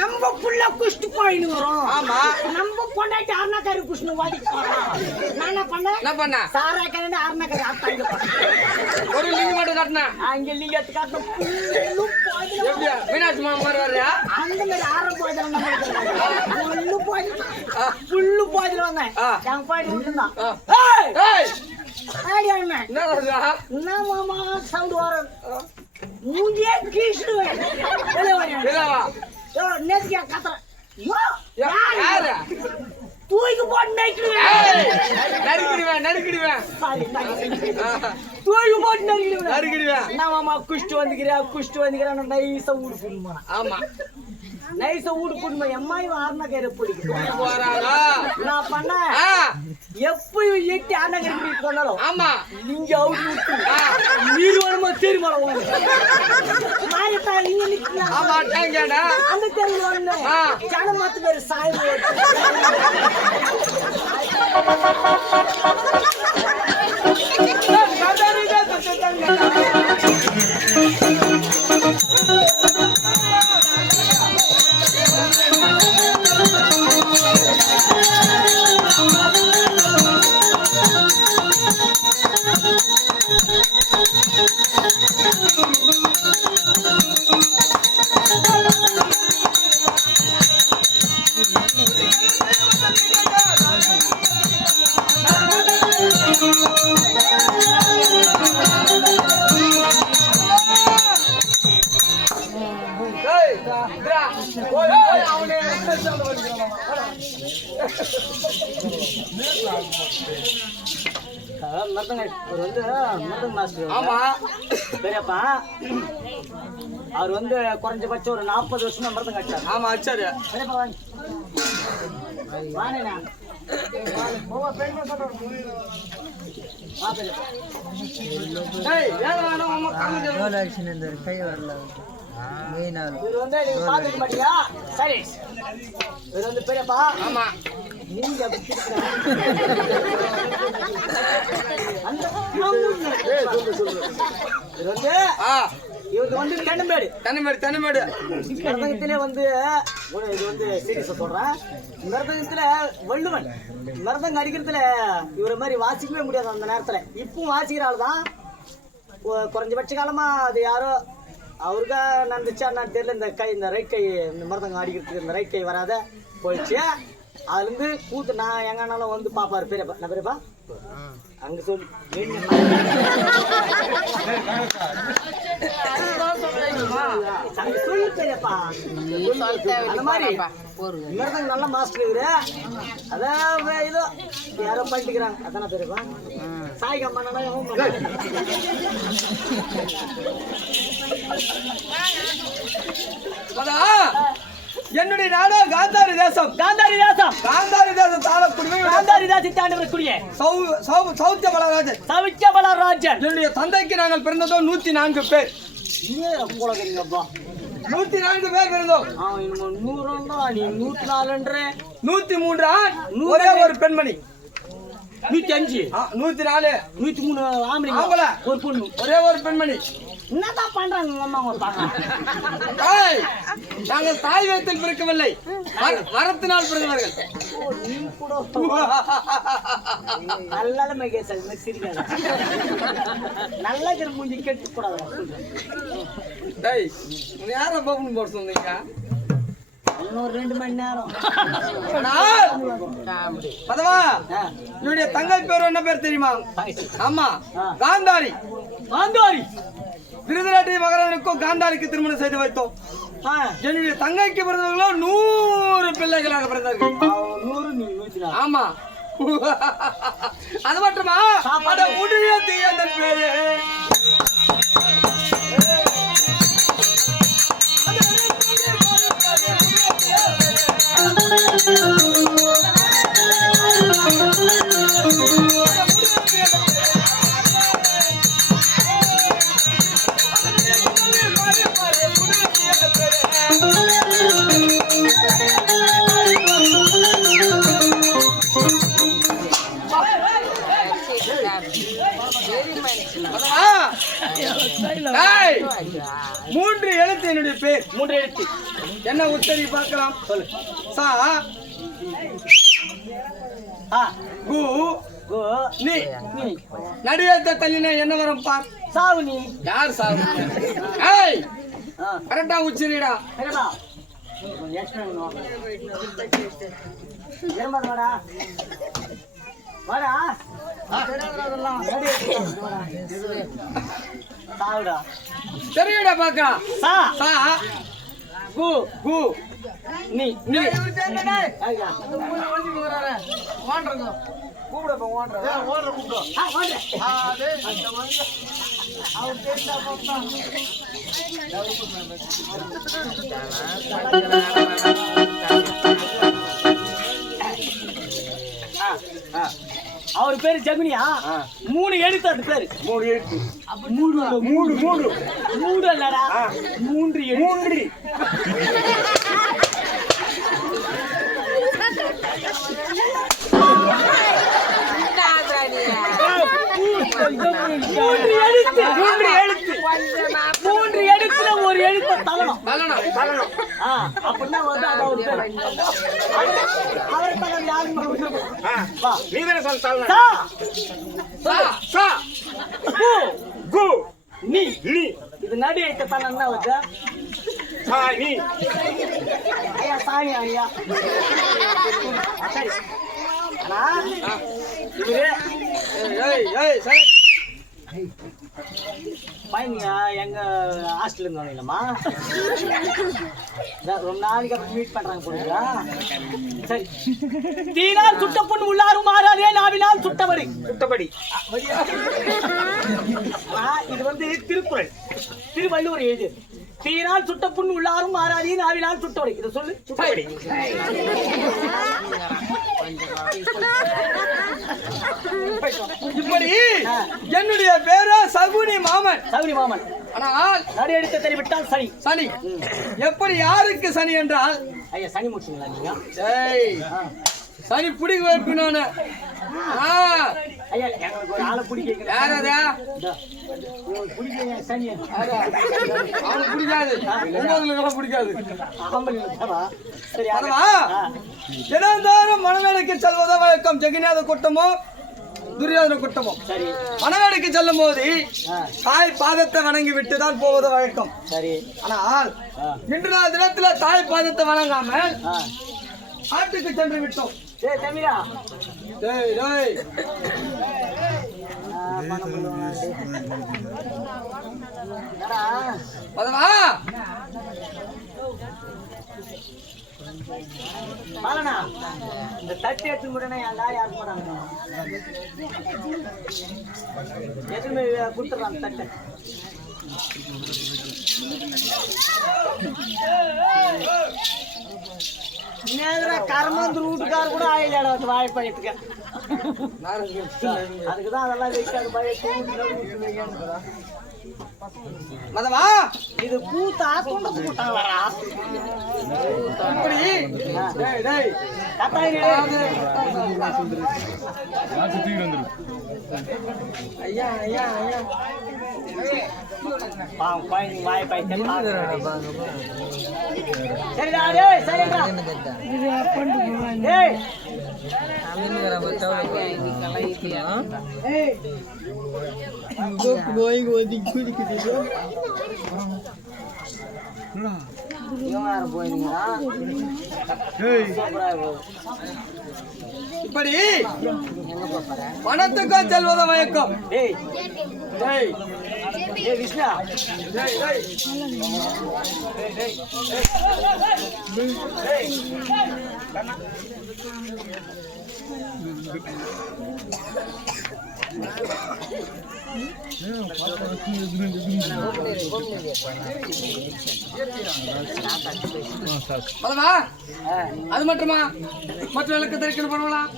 நம்ம புள்ள குஷ்டு போயின்னு வரும். ஆமா நம்ம பொண்டாட்டி அருணாக்கறி குஷ்ணு வாடிக்கு நான் என்ன பண்ண சாரா கரண்ட அருணாக்கறி ஆத்தாங்க ஒரு லிங்க் மட்டும் காட்டுனா அங்க லிங்க் எடுத்து காட்டு எப்படியா மீனாட்சி மாமா மாதிரி வர்றியா அந்த மாதிரி ஆரம் போயிடும் புல்லு போயிடுவாங்க எங்க போயிட்டு இருந்தான் என்ன மாமா சவுண்ட் வரும் மூஞ்சியே கீசுடுவேன் நேற்று கத்துறேன் தூக்கி போட்டு நறுக்கிடுவேன் நறுக்கிடுவேன் தூக்கி போட்டு நறுக்கிடுவேன் என்ன மாமா குஷ்டு வந்துக்கிறேன் நைஸா வீடு போடுமா ஆமா நைஸா வீடு போடுமா எம்மா இவன் ஆறுனாக்கரை பிடிக்கும் போறாளா நான் பண்ண எப்ப எட்டி ஆறுனாக்கரை போனாலும் ஆமா நீங்க அவுட் விட்டு நீர் வருமா தெரியுமா ஆமா டேங்கடா அந்த தெருவு வந்து ஜனம் மத்த பேர் சாய்வு பெரியப்பா அவர் வந்து குறைஞ்சபட்சம் ஒரு 40 வருஷமா மருந்தம் கட்டார். ஆமா அச்சாரு கை வரல பாத்துக்க மாட்டியா சரி இவர் வந்து பெரியப்பா ஆமா நீங்க இவருக்கு வந்து தென்னமேடு மருதகத்திலே வந்து இது வந்து சீரியஸா சொல்றேன் மருதகத்துல வள்ளுவன் மருதங்க அடிக்கிறதுல இவரை மாதிரி வாசிக்கவே முடியாது அந்த நேரத்துல இப்பவும் வாசிக்கிற ஆள் தான் குறைஞ்சபட்ச காலமா அது யாரோ அவருக்கா நடந்துச்சா நான் தெரியல இந்த ரைட் கை இந்த மருதங்க அடிக்கிறதுக்கு இந்த ரைட் கை வராத போயிடுச்சு அதுல இருந்து கூத்து நான் எங்கனாலும் வந்து பாப்பாரு பெரியப்பா நான் பெரியப்பா அங்க சொல்லி சொல்லு பெரியப்பா அந்த மாதிரி மிருதங்க நல்ல மாஸ்டர் இவரு அதான் இதோ யாரோ பண்ணிக்கிறாங்க அதானே பெரியப்பா சாய்கா பண்ணனா என்னுடைய நாடா காந்தாரி தேசம் தாண்டவரக்கூடிய சௌத்திய பலராஜன் என்னுடைய தந்தைக்கு நாங்கள் பிறந்ததோ 104 பேர். 104 பேர் பிறந்தோம். 103 ஆண் ஒரே ஒரு பெண்மணி. 105 104 103 ஆம்பளை ஒரு பொண்ணு ஒரே ஒரு பெண்மணி. என்னதான் பண்றாங்க நாங்கள் தாய் வயிற்றில் பிறக்கவில்லை வரத்தினால் பிறந்தவர்கள். நல்ல சிரிக்காத நல்ல மூஞ்சி கேட்டு கூடாது யாரும் பப்புன்னு போட சொன்னீங்க இன்னொரு 2 மணி நேரம் பதவா என்னுடைய தங்கை பேர் என்ன பேர் தெரியுமா? ஆமா காந்தாரி. விருதுராட்டி மகரனுக்கும் காந்தாரிக்கு திருமணம் செய்து வைத்தோம். என்னுடைய தங்கைக்கு பிறந்தவர்களோ 100 பிள்ளைகளாக பிறந்தார்கள். ஆமா அது மட்டுமா உடைய தீயந்தன் பேரு 3 எழுத்து. என்ன உச்சரி பார்க்கலாம்? சொல்லு. சா ஆ கு கோ நீ நீ நடுவேத்த தள்ளினா என்ன வரும் பார். சாவு நீ. யார் சாவு? ஏய் ஆ கரெக்டா உச்சரிடா. சரிடா. கொஞ்சம் எக்ஸ்ட்ரா வேணும். ஏமாத வாடா. வாடா. அதெல்லாம் சாவுடா. தெரியுடா பார்க்கலாம். சா சா கு கு நீ நீ ஐயா கூப்பிட போ ஓடுற. ஓடுற கூப்பிடு. ஆ ஓடுற. அவர் பேசினா போறா. அவர் பேரு ஜெமினியா. 3 எழுத்து அது பேரு. 3 எழுத்து. மூடு இல்லடா. 3 எழுத்து. மூன்று எழுத்துல ஒரு எழுத்த தள்ளணும். அப்படின்னா வந்து அது ஒரு பேர். அவரை தகவல் யாரும் வா. நீதானே சொல்ல. சா சா சா கு கு நீ நீ இது நடு எழுத்த தள்ளனா வந்து சா நீ. ஐயா சாணி ஐயா. சரி அண்ணா இவரு ஏய் ஏய் சரி பையங்க எங்க ஹாஸ்டல்ல இருந்து வந்தீங்களா? ரொம்ப நாளைக்கு அப்புறம் மீட் பண்றாங்க போடுங்களா? சரி. தீனால் சுட்ட பொண்ணு உள்ளாரும் மாறாதே நாவினால் சுட்டபடி. இது வந்து திருக்குறள், திருவள்ளுவர் எழுது. தீனால் சுட்ட பொண்ணு உள்ளாரும் மாறாதே நாவினால் சுட்டபடி. இதை சொல்லு. சுட்டபடி. இப்படி என்னுடைய பேரா சகுனி மாமன். ஆனால் நடு எடுத்து தெரிவிட்டால் சனி. சனி எப்படி யாருக்கு சனி என்றால் ஐயா சனி முடிச்சுங்களா நீங்க? சனி பிடிக்க வைப்பு நானு. ஐயா எனக்கு ஒரு ஆளை பிடிக்க. யாரதா பிடிக்க சனி அவனுக்கு பிடிக்காது. உங்களுக்கு பிடிக்காது. சரி தினந்தோறும் மணவேலைக்கு செல்வதோ வழக்கம். ஜெகநாத கூட்டமோ துரியோதன கூட்டமோ சரி மணவேலைக்கு செல்லும் போது தாய் பாதத்தை வணங்கி விட்டுதான் போவது வழக்கம். சரி ஆனால் இன்று நாள் தினத்துல தாய் பாதத்தை வணங்காமல் ஆட்டுக்கு சென்று விட்டோம். ஏய் தமிழா டேய் டேய் பதவா பாலனா இந்த தட்டு எடுத்து முடனே யாரா யார் போறாங்க? எதுமே கொடுத்துறாங்க தட்டு. கர்மந்து ரூட்டுக்கார கூட ஆயில வாய் பண்ணிட்டு அதுக்குதான் அதெல்லாம் வைக்காது பய மதவா இது பூத்தா கொண்டு போட்டாங்களா? இப்படி டேய் டேய் ஐயா ஐயா ஐயா பாவம் பாய் வாய் பாய் சரிடா டேய் சரிடா இது அப்பண்டு டேய் அமின்கர பச்சாவ கலைத்தியா ஏய் going with good இப்படி பணத்துக்கும் செல்வத மயக்கம். விஷ்ணா அது மட்டுமா மற்ற விளக்கு தெரிக்கணும் பண்ணலாம்.